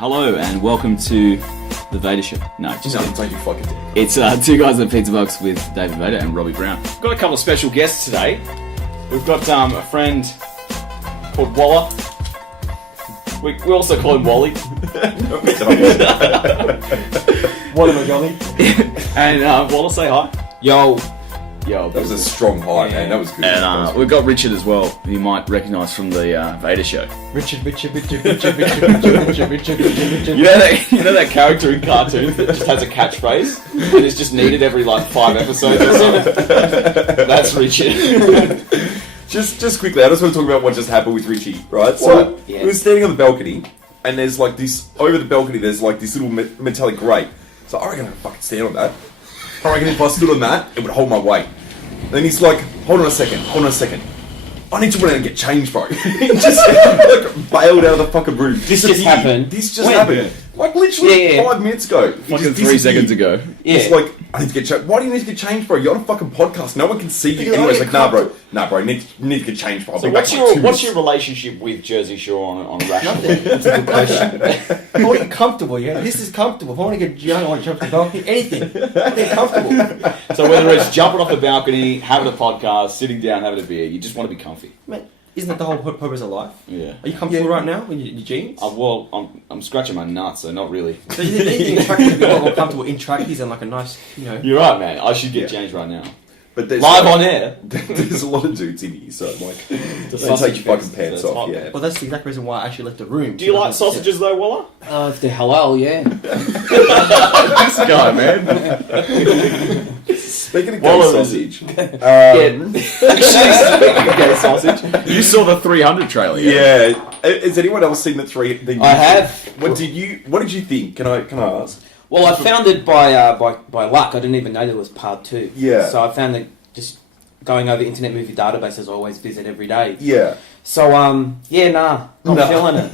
Hello and welcome to the Vaders Show. No, just don't you fucking do it. It's Two Guys in a Pizza Box with David Vader and Robbie Brown. We've got a couple of special guests today. We've got a friend called Walaa. We also call him Wally. What am I going? And Walaa, say hi. Yo, that was a strong hi, man. That was good. And we've got Richard as well, who you might recognise from the Vaders Show. Richard. You know that character in cartoons that just has a catchphrase and is just needed every like 5 episodes or something? That's Richard. Just quickly, I just want to talk about what just happened with Richie, right? So, we were standing on the balcony, and there's like this, over the balcony, there's like this little metallic grate. So I reckon I can fucking stand on that. I reckon if I stood on that, it would hold my weight. Then he's like, hold on a second. I need to run out and get changed, bro. He just like bailed out of the fucking room. This just happened. Happened. Like literally 5 minutes ago. Fucking 3 seconds ago. Yeah. It's like, I need to get changed. Why do you need to get changed, bro? You're on a fucking podcast. No one can see you. Anyway, it's like, nah, bro. You need to get changed, bro. So what's your relationship with Jersey Shore on rational? That's a good question. I want to get comfortable, yeah? This is comfortable. If I want to get young, I want to jump off the balcony. Anything. I want to get comfortable. So whether it's jumping off the balcony, having a podcast, sitting down, having a beer, you just want to be comfy. Mate, isn't that the whole purpose of life? Yeah. Are you comfortable right now in your jeans? Well, I'm scratching my nuts, so not really. So you think in trackies, be a lot more comfortable in trackies and like a nice, You're right, man. I should get changed right now. But there's live on air. There's a lot of dudes in here, so like, don't take your fucking pants off. Hot, yeah. Well, that's the exact reason why I actually left the room. Do you like sausages though, Walaa? If they're halal, yeah. This guy, man. Speaking of gay sausage, gay sausage. You saw the 300 trailer. Yeah. Has anyone else seen the three? I have. What did you think? Can I ask? Well, I found it by luck. I didn't even know there was part 2. Yeah. So I found that just going over Internet Movie Databases I always visit every day. Yeah. So not feeling it. Not feeling it,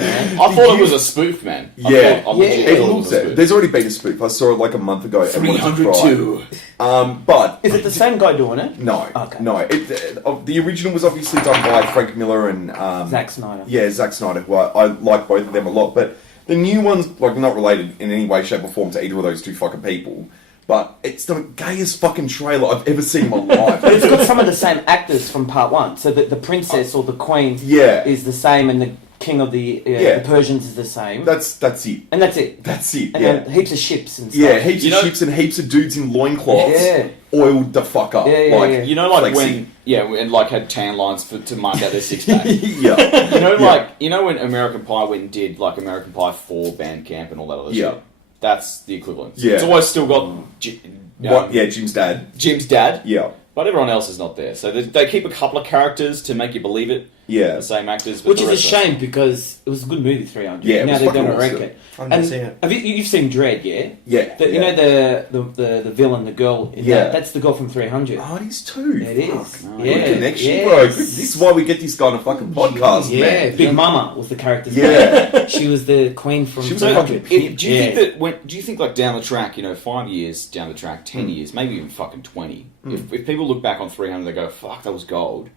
man. I thought it was a spoof, man. Yeah. It looks it. There's already been a spoof. I saw it like a month ago. 302. But is it the same guy doing it? No. Okay. No. The original was obviously done by Frank Miller and Zack Snyder. Yeah, Zack Snyder. Who I like both of them a lot, but the new one's like not related in any way, shape, or form to either of those two fucking people. But it's the gayest fucking trailer I've ever seen in my life. But it's got some of the same actors from part 1. So the princess or the queen is the same, and the king of the Persians is the same. That's it. And that's it. That's it. And then heaps of ships and stuff. Yeah, heaps of ships and heaps of dudes in loincloths. Yeah. Oiled the fuck up. Yeah. You know, like when and like had tan lines to mark out their six pack. Yeah. You know when American Pie went and did like American Pie 4 band camp and all that other shit. That's the equivalent. Yeah. It's always still got Jim's dad. Jim's dad. Yeah. But everyone else is not there. So they keep a couple of characters to make you believe it. Yeah. The same actors. But which is a shame because it was a good movie, 300. Yeah, now they're going to wreck it. I've never seen it. Have you've seen Dredd, yeah? Yeah. You know the villain, the girl in that? That's the girl from 300. Oh, it is too. It is. Oh, good connection, bro. This is why we get this guy on a fucking podcast, man. Big Mama was the character's name. Yeah. She was the queen from 300. Do you think like down the track, 5 years down the track, 10 years, maybe even fucking 20, if people look back on 300, they go, fuck, that was gold.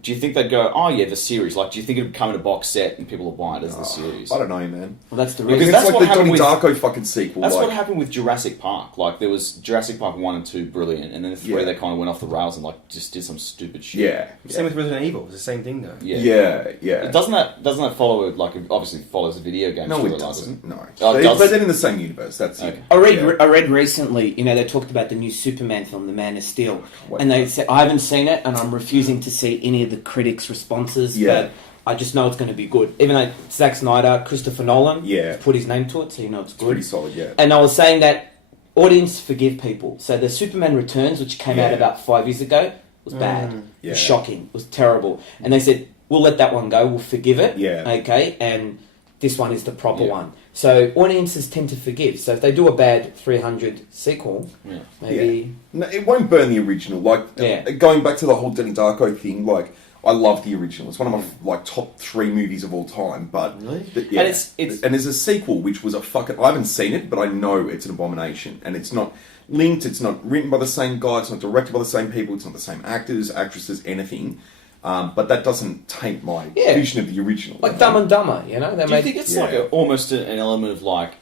Do you think they'd go, oh yeah, the series? Like, do you think it'd come in a box set and people will buy it as the series? I don't know, man. Well, that's the reason. reason. Because it's like the Donnie Darko fucking sequel. That's what happened with Jurassic Park. Like, there was Jurassic Park 1 and 2, brilliant, and then 3 they kind of went off the rails and like just did some stupid shit. Yeah. Same with Resident Evil. It's the same thing though. Yeah. Doesn't that follow like it obviously follows a video game? No, it doesn't. No. Oh, but they're in the same universe. That's okay. I read recently. They talked about the new Superman film, The Man of Steel, and they said I haven't seen it, and I'm refusing to see any of the critics' responses. Yeah. But I just know it's going to be good. Even though Zack Snyder, Christopher Nolan, put his name to it, so you know it's good. Pretty solid, yeah. And I was saying that audience forgive people. So the Superman Returns, which came out about 5 years ago, was bad. It was shocking. It was terrible. And they said, we'll let that one go. We'll forgive it. Yeah. Okay. And this one is the proper one. So audiences tend to forgive. So if they do a bad 300 sequel, maybe... No, it won't burn the original. Like, going back to the whole Donnie Darko thing, like... I love the original. It's one of my top 3 movies of all time. But really? And there's a sequel which was a fucking... I haven't seen it, but I know it's an abomination. And it's not linked. It's not written by the same guy. It's not directed by the same people. It's not the same actors, actresses, anything. But that doesn't taint my vision of the original. Like Dumb and Dumber, you know? Do you think it's like almost an element of like,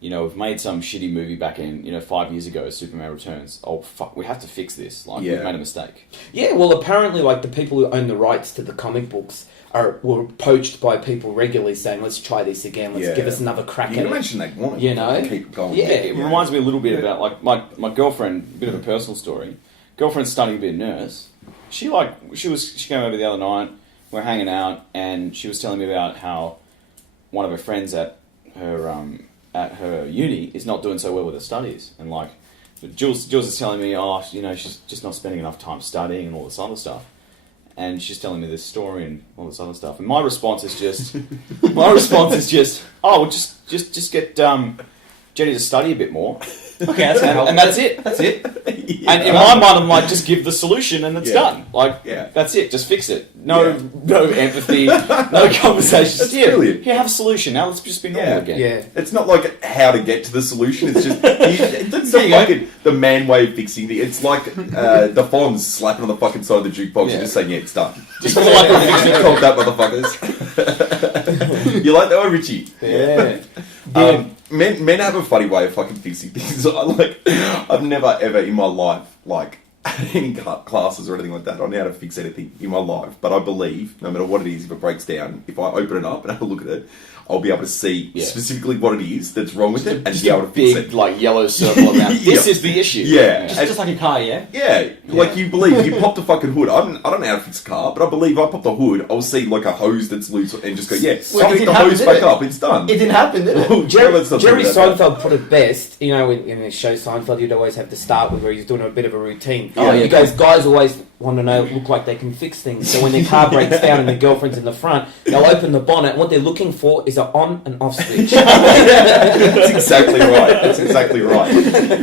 you know, we've made some shitty movie back in, 5 years ago, Superman Returns. Oh, fuck, we have to fix this. Like, we've made a mistake. Yeah, well, apparently, like, the people who own the rights to the comic books were poached by people regularly saying, let's try this again, let's give us another crack at it. You mentioned they want to keep going. Yeah. It reminds me a little bit about, like, my girlfriend, a bit of a personal story. Girlfriend's studying to be a nurse. She came over the other night, we're hanging out, and she was telling me about how one of her friends at her uni is not doing so well with her studies. And, like, Jules is telling me, she's just not spending enough time studying and all this other stuff. And she's telling me this story and all this other stuff. And my response is just, just get Jenny to study a bit more. Okay, that's and that's it. That's it. And in my mind, I'm like, just give the solution and it's done. Like, that's it. Just fix it. No empathy, no conversation. That's brilliant. Here, have a solution. Now let's just be normal again. Yeah. It's not like how to get to the solution. It's just the man way of fixing it. It's like the phone's slapping on the fucking side of the jukebox and just saying, it's done. Just like called that, motherfuckers. You like that one, Richie? Yeah. Men have a funny way of fucking fixing things. I've never ever in my life, any classes or anything like that, I don't know how to fix anything in my life, but I believe, no matter what it is, if it breaks down, if I open it up and have a look at it, I'll be able to see specifically what it is that's wrong with it and be able to fix it. Like yellow circle around. This is the issue. Yeah. Just like a car, yeah? Yeah. Like you believe, you pop the fucking hood. I don't know how to fix a car, but I believe I pop the hood, I'll see like a hose that's loose and just go, pick the hose back up, it's done. It didn't happen, did it? Oh, Jerry Seinfeld put it best, in his show Seinfeld, you'd always have to start with where he's doing a bit of a routine. He goes, guys always want to look like they can fix things. So when their car breaks down and their girlfriend's in the front, they'll open the bonnet and what they're looking for is an on and off switch. That's exactly right.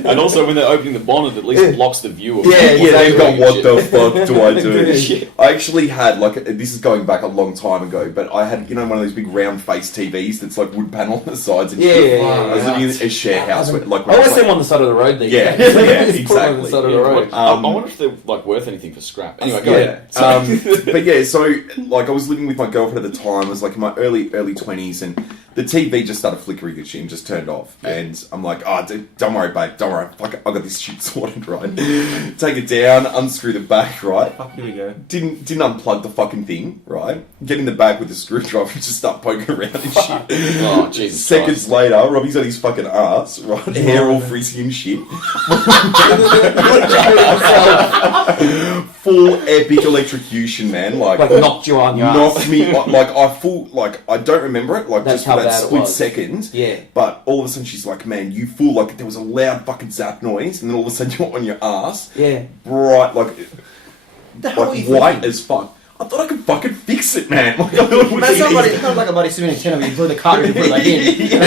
And also when they're opening the bonnet, at least it blocks the view of they've got what the fuck do I do? I actually had, this is going back a long time ago, but I had, one of those big round face TVs that's like wood panel on the sides and shit. I was living in a share house. I always see them on the side of the road these days. Exactly. On the side of the road. I wonder if they're worth anything for scrap. Anyway, go ahead. I was living with my girlfriend at the time. I was in my early 20s, and the TV just started flickering and shit and just turned off. Yeah. And I'm like, don't worry, babe, don't worry. Fuck, I got this shit sorted, right? Take it down, unscrew the back, right? Here we go. Didn't unplug the fucking thing, right? Get in the back with the screwdriver and just start poking around and shit. Oh, Jesus Seconds Christ. later, Robbie's on his fucking ass, right? Hair all frizzy and shit. Full epic electrocution, man. Like knocked you on your ass. Knocked me, I don't remember it, That's just for that bad it split was. second. Yeah. But all of a sudden she's like, man, you fool, there was a loud fucking zap noise, and then all of a sudden you're on your ass. Yeah. Bright, white thinking? as fuck. I thought I could fucking fix it, man. It's not like a bloody Super Nintendo where you blew the cartridge and put it in.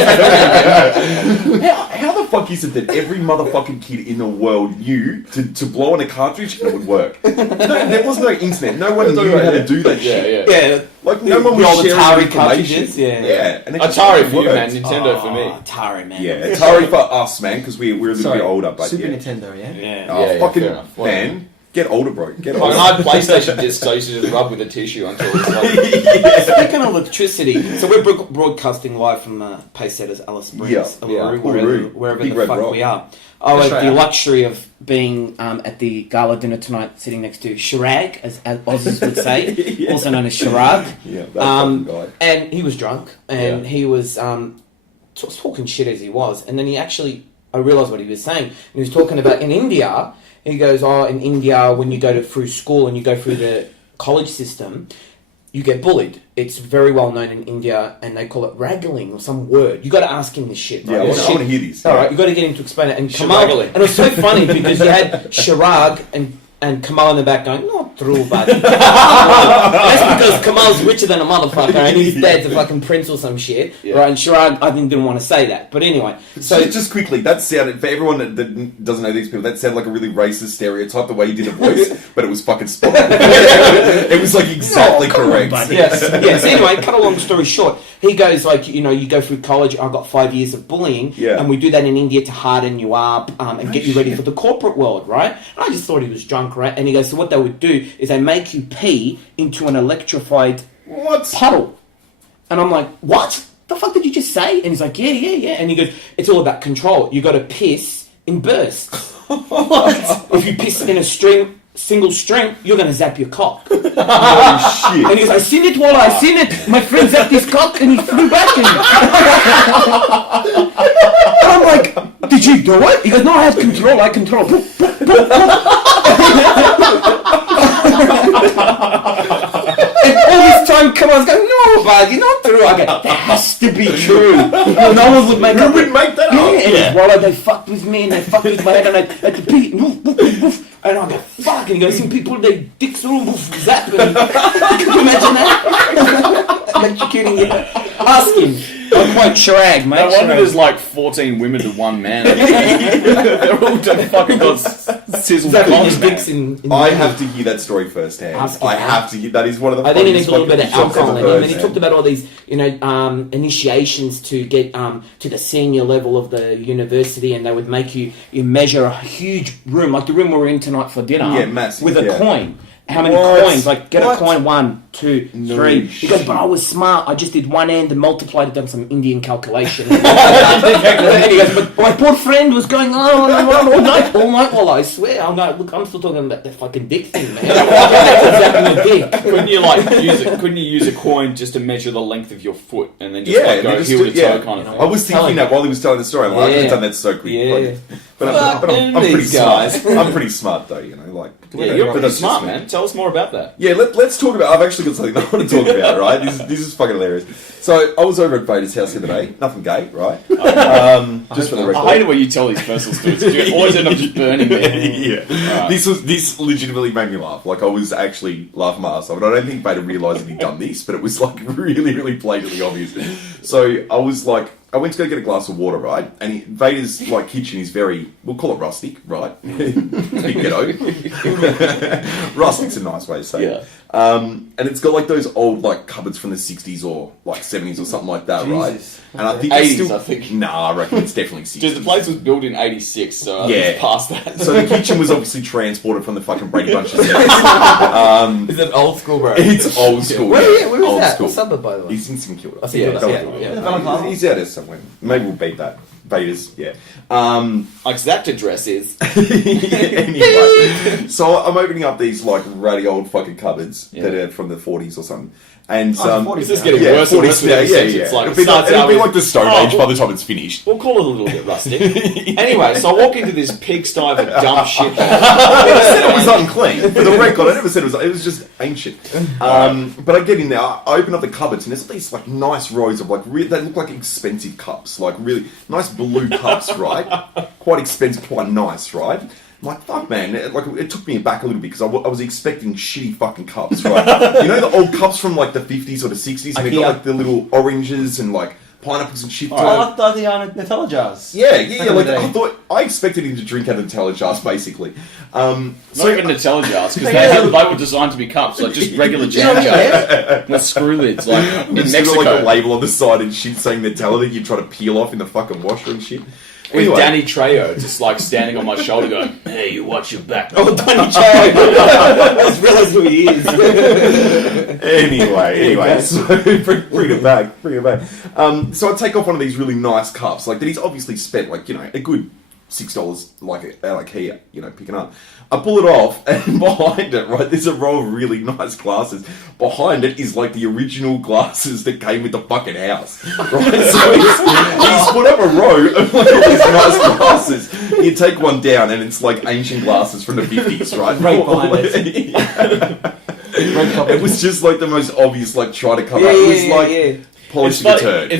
How the fuck is it that every motherfucking kid in the world knew to blow on a cartridge and it would work? There was no internet. No one knew how to do that shit. Yeah. No one was sharing Atari information. cartridges, yeah. And Atari for you, man. Nintendo for me. Atari, man. Yeah, Atari for us, man, because we're a little bit older. But Super Nintendo, yeah? Yeah. Fucking, man. Get older, bro. Get older. I had PlayStation discs, I used to just rub with a tissue until it was Speaking of electricity, so we're broadcasting live from Paysetta's Alice Springs, Uluru, wherever Big the Red fuck Rock. we are. I had the luxury of being at the gala dinner tonight, sitting next to Chirag, as Aussies would say, also known as Chirag. Yeah, that fucking guy. And he was drunk, and he was talking shit as he was, and then I realised what he was saying. He was talking about in India. He goes, in India, when you go through school and you go through the college system, you get bullied. It's very well known in India, and they call it raggling or some word. You got to ask him this shit. Right? Yeah, I want to hear this. All right, you got to get him to explain it. And Kamal, and it was so funny because you had Chirag and Kamal in the back going, not true, buddy. That's because Kamal's richer than a motherfucker and his dad's a fucking prince or some shit. Yeah. Right? And Chirag, I didn't want to say that. But anyway. So just quickly, that sounded, for everyone that doesn't know these people, that sounded like a really racist stereotype, the way you did a voice, but it was fucking spot on. It was exactly correct. Yes. Anyway, cut a long story short. He goes you go through college, I got 5 years of bullying, and we do that in India to harden you up and get you ready for the corporate world, right? And I just thought he was drunk, right? And he goes, so what they would do is they make you pee into an electrified What? puddle. And I'm like, what? The fuck did you just say? And he's like, yeah. And he goes, it's all about control. You got to piss in bursts. If you piss in a single stream, you're going to zap your cock. Oh, shit. And he goes, I seen it, Walaa, I seen it. My friend zapped his cock and he flew back in. And I'm like, did you do it? He goes, no, I had control. I control. And all this time, come on, I was going, no, buddy, not true. I go, that has to be true. No one would make Who would make that up? Yeah, Walaa, they fucked with me and they fucked with my head and I had to pee. And I go, fuck. And you go, some people, their dicks all zap. Can you imagine that? Electrocuting you. Ask him. I'm quite shrag, mate. No wonder there's like 14 women to one man. They're all just fucking got sizzled cons, dicks man. in I have to hear that story firsthand. I have to hear that. Is one of the. I think he needs a little bit of funniest alcohol in fucking him. And he talked about all these, initiations to get to the senior level of the university, and they would make you measure a huge room, like the room we're in tonight for dinner. Yeah, massive. With a yeah. coin. How many What? coins? Like, get What? a coin, 1, 2, 3. No He goes, but I was smart. I just did one end and multiplied it, done some Indian calculation. And he goes, but my poor friend was going on all night. Well, I swear. I'm like, look, I'm still talking about the fucking dick thing, man. Zapping the dick. Couldn't you use a coin just to measure the length of your foot and then just Yeah, go just heel to toe yeah. kind of thing? I was thinking that while he was telling the story. Like, I could have done that so quick. Yeah. But I'm pretty these guys. smart. I'm pretty smart though, like. Yeah, you're but pretty that's smart, just me. man. Tell us more about that. Yeah, let's talk about. I've actually got something I want to talk about. Right, this is fucking hilarious. So I was over at Vaders' house the other day. Nothing gay, right? Just for the record. I hate it when you tell these personal stories. You always end up just burning me. Yeah, this legitimately made me laugh. Like I was actually laughing my ass off. And I don't think Vader realised that he'd done this, but it was like really, really blatantly obvious. So I was like. I went to go get a glass of water, right? And Vader's like kitchen is very, we'll call it rustic, right? Big ghetto. Rustic's a nice way to say it. And it's got like those old like cupboards from the 60s or like 70s or something like that, right? And I think 80s, I think. Nah, I reckon it's definitely 60s. Dude, the place was built in 86, so I think it's past that. So the kitchen was obviously transported from the fucking Brady Bunch of Is it old school, bro? It's old school. Where is old that? school. What suburb, by the way? He's in St Kilda. I see you. He's out there somewhere. Maybe we'll beat that. Vaders, yeah. Exact address is... Anyway, so I'm opening up these like really old fucking cupboards that are from the 40s or something. And Is this getting worse and worse with every sentence? It's like, it'll be like the Stone Age by the time it's finished. We'll call it a little bit rustic. Anyway, so I walk into this pigsty of a dumb shit. I never said it was unclean. For the record, I never said it was just ancient. But I get in there, I open up the cupboards, and there's these like nice rows of like they look like expensive cups, like really nice blue cups, right? Quite expensive, quite nice, right? I'm like, fuck, man. It took me back a little bit because I was expecting shitty fucking cups, right? You know the old cups from like the 50s or the 60s, and they've got like the little oranges and like pineapples and shit. I like the Nutella jars. Yeah. Like I expected him to drink out of Nutella jars, basically. Not even Nutella jars, because they were designed to be cups, like just regular jam jars with screw lids, like in Mexico. Got like a label on the side and shit saying Nutella that you try to peel off in the fucking washer and shit. With Danny Trejo just like standing on my shoulder going, hey, you watch your back. Oh, Danny Trejo! I just realised who he is. Anyway, so bring it back. So I take off one of these really nice cups, like that he's obviously spent like, a good $6 like here, picking up. I pull it off, and behind it, right, there's a row of really nice glasses. Behind it is like the original glasses that came with the fucking house, right? So he's put up a row of like all these nice glasses. You take one down, and it's like ancient glasses from the 50s, right? It was just like the most obvious, like try to cover. It was like. It's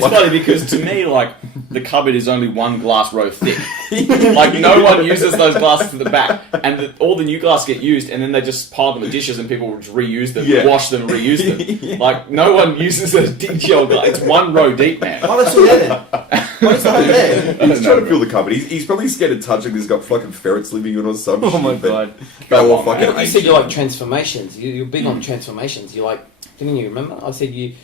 funny because to me, like, the cupboard is only one glass row thick. Like, no one uses those glasses to the back. And all the new glasses get used, and then they just pile them in dishes, and people just reuse them, wash them, reuse them. Like, no one uses those dingy old glasses. It's one row deep, man. Why are they still there then? Why is that there? He's trying to fill the cupboard. He's probably scared of touching. He's got fucking ferrets living in or some shit. Oh my god. They all fucking You said you like transformations. You're big on transformations. You like, didn't you remember? I said you're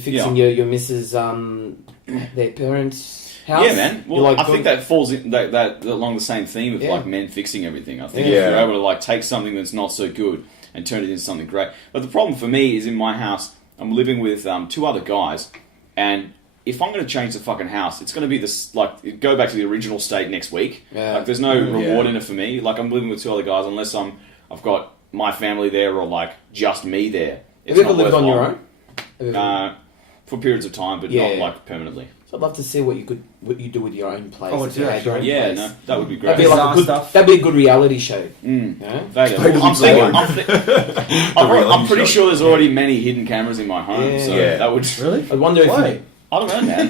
fixing your missus, their parents. house. Yeah, man. Well, You're I think that falls in that along the same theme of like men fixing everything. I think if you're able to like take something that's not so good and turn it into something great. But the problem for me is in my house, I'm living with 2 other guys, and if I'm going to change the fucking house, it's going to be this like go back to the original state next week. Yeah. Like there's no reward in it for me. Like I'm living with 2 other guys unless I've got my family there or like just me there. Have you ever lived on your own? For periods of time, but not like permanently. So I'd love to see what you do with your own place. Oh, if you had your own yeah, place. no, that would be great. That'd be a good reality show. Vader. I'm pretty sure there's already many hidden cameras in my home, so that would... Really? I wonder if... Why? I don't know, man.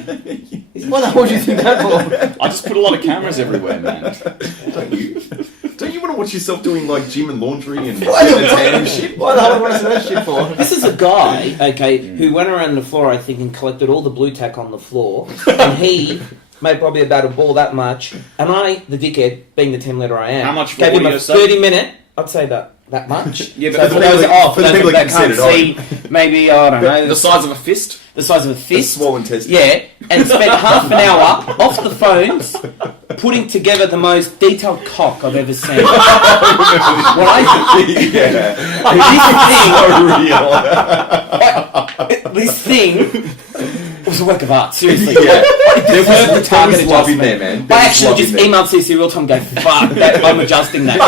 What the hell would you think that for? I just put a lot of cameras everywhere, man. Don't you want to watch yourself doing like gym and laundry and tan and shit? Why the hell would I want to see that shit for? This is a guy, who went around the floor, I think, and collected all the blue tack on the floor, and he made probably about a ball that much, and I, the dickhead, being the team leader I am, how much gave him a audio 30-minute, I'd say that much. Yeah, So but for those that can't see, maybe, I don't know, the size of a fist? the size of a fist. swollen test. Yeah, and spent half an hour off the phones putting together the most detailed cock I've ever seen. What I think, this thing was a work of art, seriously. There was There was love in there, man. I actually just emailed CC real time and go, fuck, I'm adjusting that.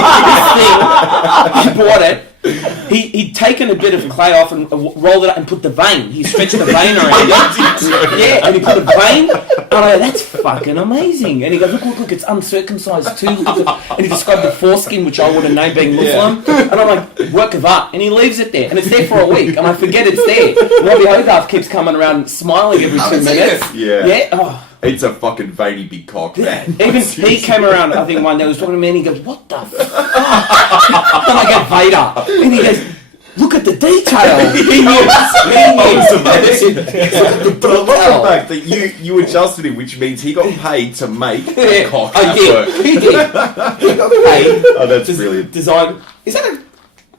This thing, I bought it. He'd taken a bit of clay off and rolled it up and put the vein. He stretched the vein around it. Yeah, and he put a vein. And I go, that's fucking amazing. And he goes, look, it's uncircumcised too. And he described the foreskin, which I would have known being Muslim. And I'm like, work of art. And he leaves it there. And it's there for a week. And I forget it's there. Robbie Hogarth keeps coming around smiling every 2 minutes. Yeah. Oh. It's a fucking veiny big cock, man. Even he came around, I think one day, was talking to me and he goes, what the fuck? And I go, Vader. And he goes, look at the detail. He knew. But I love the fact that you adjusted him, which means he got paid to make a cock I at did. work. He did. He got paid. Oh, that's brilliant. Design. Is that a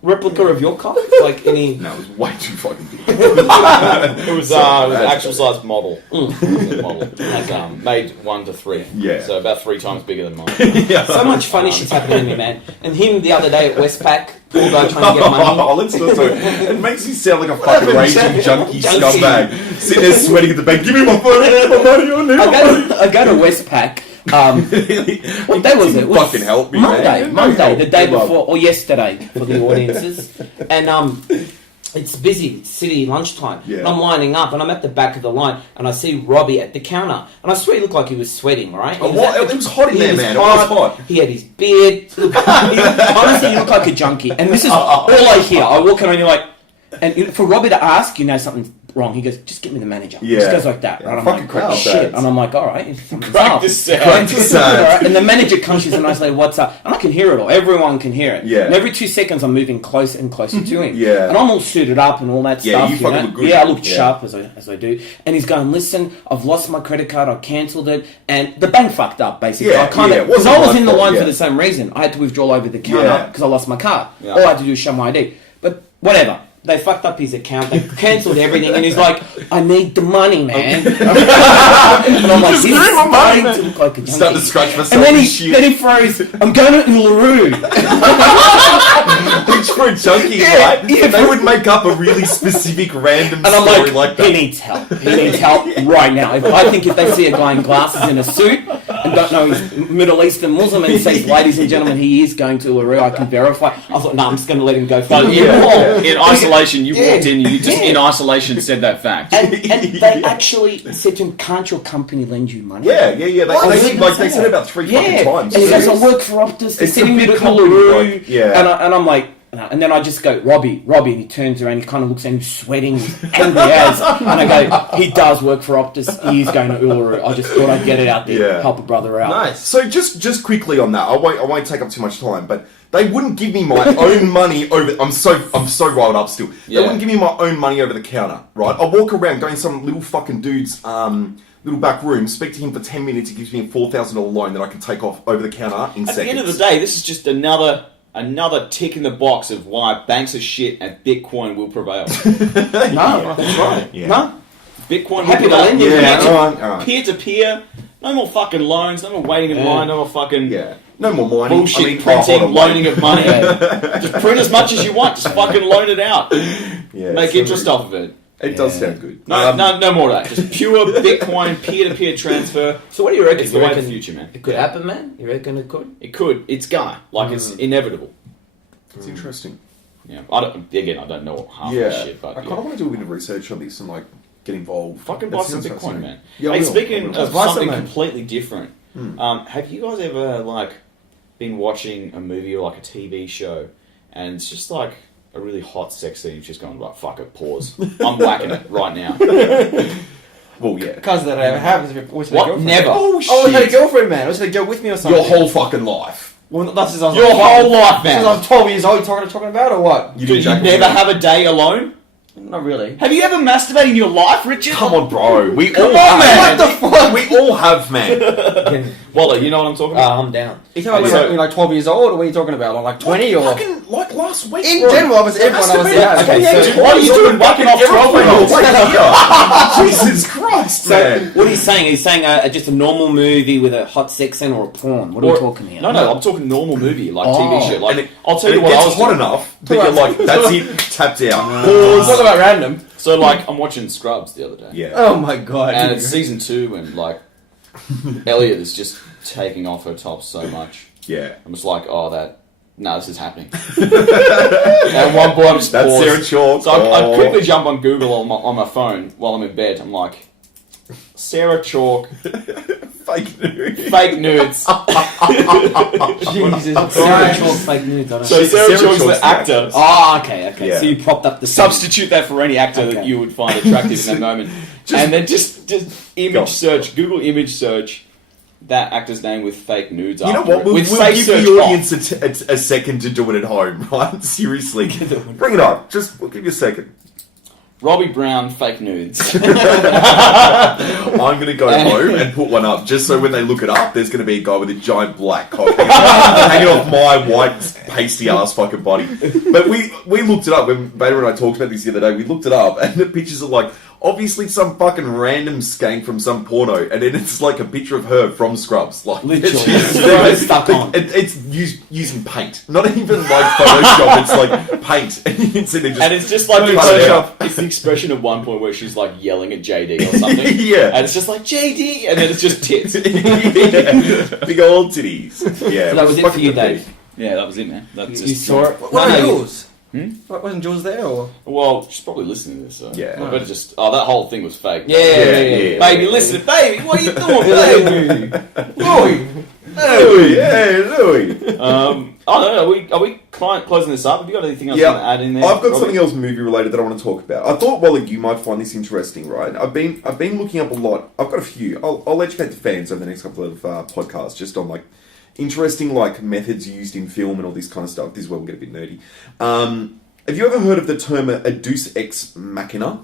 replica of your cock? Like any... No, it was way too fucking big. It was an actual size model. Like, made 1 to 3. Yeah. So about 3 times bigger than mine. So much funny shit's happening to me, man. And him the other day at Westpac, poor guy trying to get money. Oh, let's not talk. It makes you sound like a fucking raging junkie scumbag. Sitting there sweating at the bank. Give me my phone. My money on there. I go to Westpac. What day was it? It was fucking help me, Monday, man. the day before, or yesterday for the audiences. And it's busy, it's city lunchtime. Yeah. And I'm lining up, and I'm at the back of the line, and I see Robbie at the counter, and I swear he looked like he was sweating, right? Oh, it was hot in there, man. It was hot. He had his beard. Honestly, he looked like a junkie. And this is all I hear. I walk in, and you're like, and for Robbie to ask, something's wrong. He goes, just get me the manager. Yeah. Just goes like that. Yeah, right? I'm fucking like, crack oh the shit. sads. And I'm like, all right. Crack the sads. Crack the sads. Alright, and the manager comes in and I say, what's up? And I can hear it all. Everyone can hear it. Yeah. And every 2 seconds I'm moving closer and closer to him. Yeah. And I'm all suited up and all that Yeah, stuff. you fucking look good. Yeah, I look Yeah. sharp as I do. And he's going, listen, I've lost my credit card. I cancelled it. And the bank fucked up, basically. Yeah, I kind of, yeah. because I was in the Wasn't my line fault, for the same reason. I had to withdraw over the counter Yeah. because I lost my card. Yeah. All I had to do was show my ID. But whatever. They fucked up his account. They cancelled everything, and he's like, "I need the money, man." And I'm like, "This is starting to look like a junkie." Starting to scratch myself And then and he shit. froze. I'm going to Uluru. Which for a junkie, Yeah, right? yeah. They would make up a really specific random And I'm story like that. he needs help. He needs help right now. I think if they see a guy in glasses in a suit and don't know he's Middle Eastern Muslim and says, "Ladies and gentlemen, he is going to Uluru," I can verify. I thought, no, I'm just going to let him go. But Yeah. in isolation, you Yeah. walked in, you just Yeah. in isolation said that fact. And they actually said to him, "Can't your company lend you money?" Yeah. Why They, did they, they they say said that? about 3 Yeah, fucking times. and he goes, "I Serious? work for Optus. They're It's a sending me to big company, Uluru." like, yeah. And I'm like, no. And then I just go, Robbie, and he turns around, he kind of looks at him, sweating, angry as, and I go, he does work for Optus. He is going to Uluru. I just thought I'd get it out there, Yeah. help a brother out. Nice. So just quickly on that, I won't take up too much time, but they wouldn't give me my own money over. I'm so riled up still. Yeah. They wouldn't give me my own money over the counter, right? I walk around, go in some little fucking dude's little back room, speak to him for 10 minutes. He gives me a $4,000 loan that I can take off over the counter in At seconds. the end of the day, this is just another tick in the box of why banks are shit and Bitcoin will prevail. No, that's right. Yeah. No. Bitcoin Happy will to lend you. Yeah, all right. peer to peer. No more fucking loans. No more waiting in line. No more fucking No more mining. bullshit printing, loaning of money. Just print as much as you want. Just fucking loan it out. Yeah, Make interest off of it. It does sound good. No more of that. Just pure Bitcoin peer-to-peer transfer. So what do you reckon? It's the way of the future, man. It could happen, man? You reckon it could? It could. It's gonna. Like, it's inevitable. It's interesting. Yeah. I don't know half this shit, but I kind of want to do a bit of research on this and, like, get involved. fucking buy some Bitcoin, man. Yeah, hey, speaking of Buy something some, man. completely different, have you guys ever, like, been watching a movie or, like, a TV show, and it's just, like, a really hot sex scene, you've just gone, like, fuck it, pause. I'm whacking it right now. Well, yeah. Because that ever happens if you're always had a What? girlfriend. Never. Oh, shit. Oh, I had a girlfriend, man. I was had a girl with me or something. Your whole fucking life. Well, that's since I was Your like, whole life, Since I man. was 12 years old, talking about or what? Dude, you never have a day alone? Not really. Have you ever masturbated in your life, Richard? Come on, bro. We Come all on, have. man. What the fuck? We all have, man. Walaa, you know what I'm talking about? I'm down. You talking about So- when you're like 12 years old, or what are you talking about? Like 20 or? Fucking, like last week, In bro. general, I was everyone I was Masturbated okay, at so 28, what are you doing whacking off everyone 12-year-olds? right here? Jesus Christ, So, man. what he's saying? He's saying just a normal movie with a hot sex scene or a porn. What are we talking here? No, I'm talking normal movie, like Oh. TV shit. Like, And I'll tell you it what gets I was hot doing. enough that you're like, that's it, tapped out. Talk about random. So, like, I'm watching Scrubs the other day. Yeah. Oh my god. And it's season 2, and, like, Elliot is just taking off her top so much. Yeah. I'm just like, this is happening. At one point, I'm just That's paused. Sarah Chalke. So I quickly jump on Google on my phone while I'm in bed. I'm like, Sarah Chalke, Fake news. fake nudes. Jesus Christ. Chalk fake nudes. I don't So know. Sarah Sarah Chalke's Chalke's the actor. Oh, okay. Yeah. So you propped up the Substitute that for any actor that Okay. you would find attractive in that moment. And then just Go. image search, Google image search that actor's name with fake nudes You know after what? it. We'll, With we'll safe give search the off. audience a second to do it at home, right? Seriously. Bring it up. We'll give you a second. Robbie Brown fake nudes. I'm going to go home and put one up just so when they look it up, there's going to be a guy with a giant black cock hanging off my white, pasty ass fucking body. But we looked it up when Vader and I talked about this the other day. We looked it up and the pictures are like, obviously some fucking random skank from some porno, and then it's like a picture of her from Scrubs. Like, Literally. it's Stuck on. It's using paint. Not even like Photoshop, it's like paint. And you can see they just... And it's just like the Cut it expression, out. it's the expression at one point where she's like yelling at JD or something. Yeah. And it's just like, JD! And then it's just tits. Yeah. Big old titties. Yeah. So that was it for fucking you, the Dave. Yeah, that was it, man. That's You saw it? Wasn't No, Jules? Hmm? Wasn't Jules there or? Well, she's probably listening to this, so Yeah. I better just... Oh, that whole thing was fake. Yeah. Baby, listen, baby, what are you doing, baby? Louis! Hey, Louis! I don't know, are we closing this up? Have you got anything else Yeah, you want to add in there? I've got Robbie? something else movie related that I want to talk about. I thought, Wally, you might find this interesting, right? I've been looking up a lot. I've got a few. I'll educate the fans over the next couple of podcasts just on like interesting like methods used in film and all this kind of stuff. This is where we'll get a bit nerdy. Have you ever heard of the term a Deus Ex-Machina?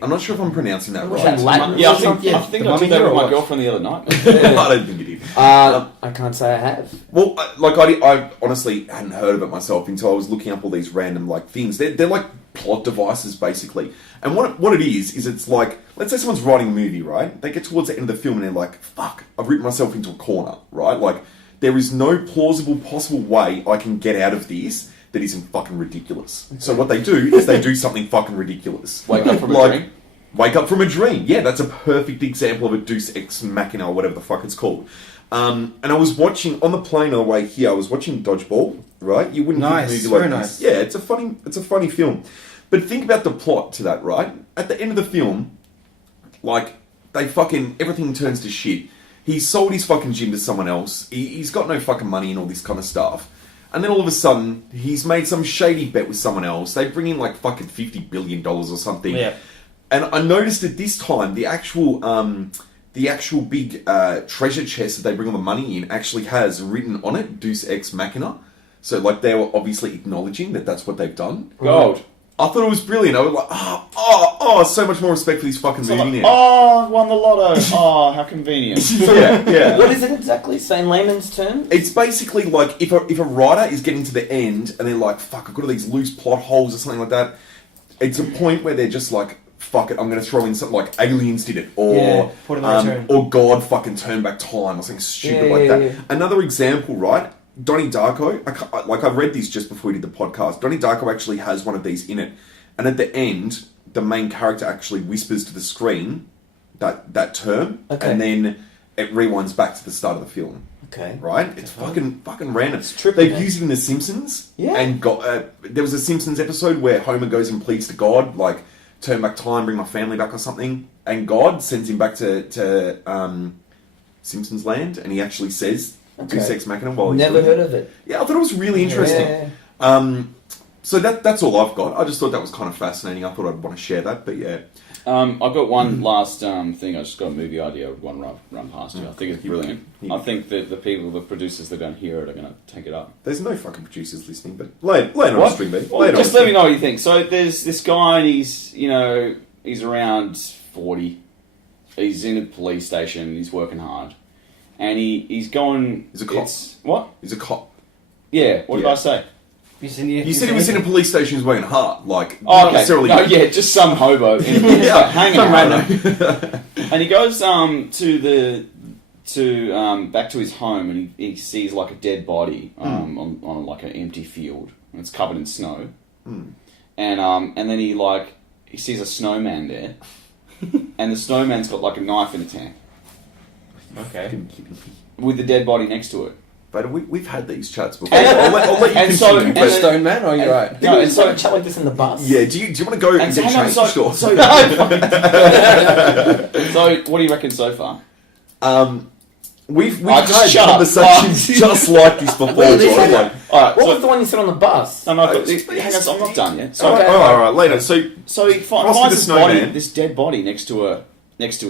I'm not sure if I'm pronouncing that What's right. that, Latin? Yeah, I Something? think, I think The I did mummy that here with or my what? girlfriend the other night. I don't think it is. I can't say I have. Well, I honestly hadn't heard of it myself until I was looking up all these random like things. They're like plot devices basically. And what it is it's like, let's say someone's writing a movie, right? They get towards the end of the film and they're like, fuck, I've written myself into a corner, right? Like, there is no plausible possible way I can get out of this that isn't fucking ridiculous. So what they do is they do something fucking ridiculous. Wake up from a dream? Wake up from a dream. Yeah, that's a perfect example of a Deus Ex Machina or whatever the fuck it's called. And I was watching, on the plane on the way here, I was watching Dodgeball, right? You wouldn't Nice, think a movie like very this. nice. Yeah, it's a funny film. But think about the plot to that, right? At the end of the film, like, everything turns to shit. He's sold his fucking gym to someone else. He's got no fucking money and all this kind of stuff. And then all of a sudden, he's made some shady bet with someone else. They bring in like fucking $50 billion or something. Yeah. And I noticed that this time, the actual big treasure chest that they bring all the money in actually has written on it, Deus Ex Machina. So like they were obviously acknowledging that that's what they've done. Gold. I thought it was brilliant. I was like, so much more respect for this fucking movie now. Oh, won the lotto. Oh, how convenient. Yeah. What is it exactly? Say in layman's terms? It's basically like if a writer is getting to the end and they're like, fuck, I've got all these loose plot holes or something like that. It's a point where they're just like, fuck it, I'm going to throw in something like Aliens did it, Put in the return. or God fucking turned back time, or something stupid like that. Yeah. Another example, right? Donnie Darko, I read this just before we did the podcast. Donnie Darko actually has one of these in it, and at the end, the main character actually whispers to the screen that term, and then it rewinds back to the start of the film. Okay. Right? It's fucking random. It's trippy, They've man. used it in The Simpsons. Yeah. And there was a Simpsons episode where Homer goes and pleads to God, like, turn back time, bring my family back or something. And God sends him back to Simpsons land, and he actually says, Deus Ex-Machina while he's Never doing heard of it. Yeah, I thought it was really interesting. Yeah. So that's all I've got. I just thought that was kind of fascinating. I thought I'd want to share that, but yeah. I've got one last thing. I just got a movie idea. One run past you. I think it's brilliant. I think that the producers that are going to hear it are going to take it up. There's no fucking producers listening, but later on the stream, mate. Well, just let me know what you think. So there's this guy, and he's around 40. He's in a police station. He's working hard, and he's going. He's a cop. What? He's a cop. Yeah. What did I say? You said he was in a police station working hard, like not okay. Necessarily. No, yeah, just some hobo hanging around. And he goes back to his home, and he sees like a dead body on like an empty field, and it's covered in snow. And then he sees a snowman there, and the snowman's got like a knife in its hand. Okay. With the dead body next to it. But we've had these chats before. I'll let you continue. The Stone Man, or you're right? No, and so chat like this in the bus. Yeah, do you want to go and get changed? So what do you reckon so far? We've had conversations just like this before. Alright, what was the one you said on the bus? No, hang on, I'm not done yet. So, all right, later. So he finds this dead body next to a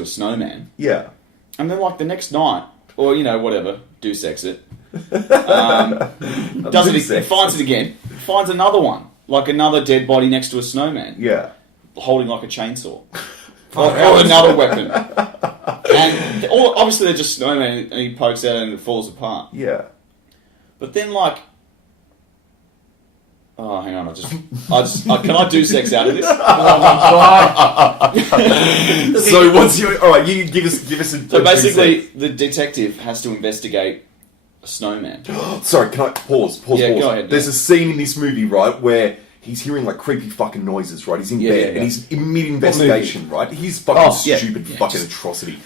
snowman. Yeah. And then like the next night, or whatever, Deus Ex-it. Finds it again. Finds another one, like another dead body next to a snowman. Yeah. Holding like a chainsaw. or another weapon. And obviously they're just snowmen, and he pokes out and it falls apart. Yeah. But then like, oh, hang on, can I do sex out of this? So what's your? All right, you give us a. So basically, the detective has to investigate a snowman. Sorry, can I pause? Yeah, go ahead. There's a scene in this movie, right, where he's hearing like creepy fucking noises, right? He's in bed and he's in mid-investigation, right? He's fucking stupid fucking atrocity.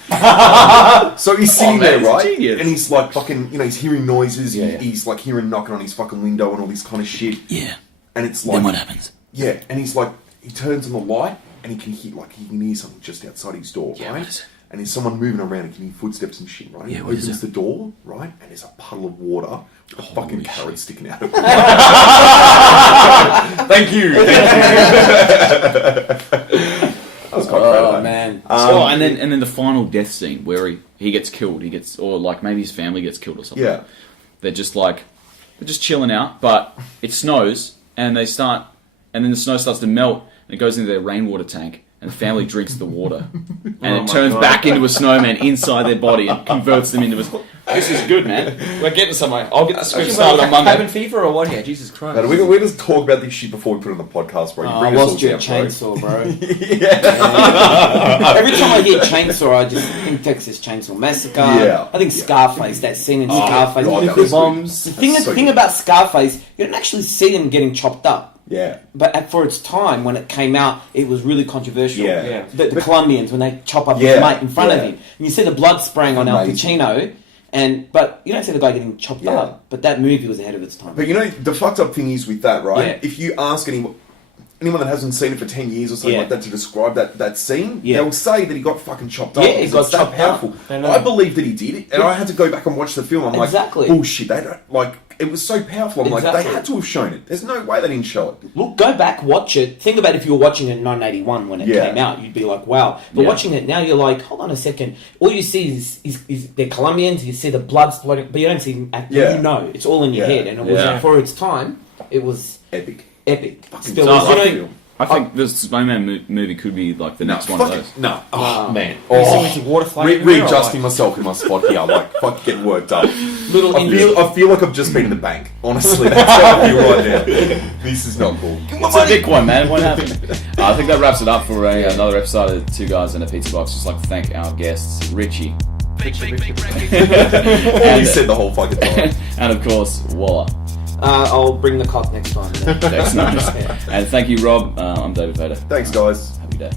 So he's sitting there, right? And he's like fucking, he's hearing noises. He's like hearing knocking on his fucking window and all this kind of shit. Yeah. And it's like, then what happens? Yeah, and he's like, he turns on the light and he can hear something just outside his door, right? What is it? And there's someone moving around and can hear footsteps and shit, right? Yeah, He what is opens it? the door, right? And there's a puddle of water with a fucking carrot sticking out of it. Thank you. That was quite proud of that. Man. And then the final death scene where he gets killed. Or like maybe his family gets killed or something. Yeah. They're just chilling out, but it snows and then the snow starts to melt and it goes into their rainwater tank. And the family drinks the water, and it turns back into a snowman inside their body and converts them into a. This is good, man. We're getting somewhere. I'll get the script started on Monday. Cabin fever or what? Yeah, Jesus Christ. No, we just talk about this shit before we put it on the podcast, bro. I lost your chainsaw, bro. Yeah. Every time I hear chainsaw, I just think Texas Chainsaw Massacre. Yeah. I think Scarface, that scene in Scarface. God, Nuclear that was bombs. good. The thing about Scarface, you don't actually see them getting chopped up. Yeah. But for its time, when it came out, it was really controversial. Yeah. The Colombians, when they chop up his mate in front of him. And you see the blood spraying on Al Pacino, but you don't see the guy getting chopped up. But that movie was ahead of its time. But the fucked up thing is with that, right? Yeah. If you ask anyone that hasn't seen it for 10 years or something like that to describe that scene, they'll say that he got fucking chopped up. Yeah, he got chopped powerful. up. I believe that he did it, and I had to go back and watch the film. I'm like, bullshit, they don't, like, it was so powerful. I'm like, they had to have shown it. There's no way they didn't show it. Look, go back, watch it. Think about if you were watching it in 1981 when it came out, you'd be like, wow. But watching it now, you're like, hold on a second. All you see is they're Colombians, you see the blood splotting, but you don't see them acting. Yeah. It's all in your head. And it was, for its time, it was epic. Still, I think the Snowman movie could be like the next one of those. No. Oh, man. Some water flowing Readjusting myself in my spot here, like, fucking getting worked up. I feel like I've just been in the bank. Honestly, that's how I feel right now. This is not cool. It's a big one, man. What happened? I think that wraps it up for another episode of Two Guys in a Pizza Box. Just like to thank our guests, Richie. And he said the whole fucking time. And of course, Walaa. I'll bring the cock next time. That's nice. And thank you, Rob. I'm David Vader. Thanks, guys. Happy day.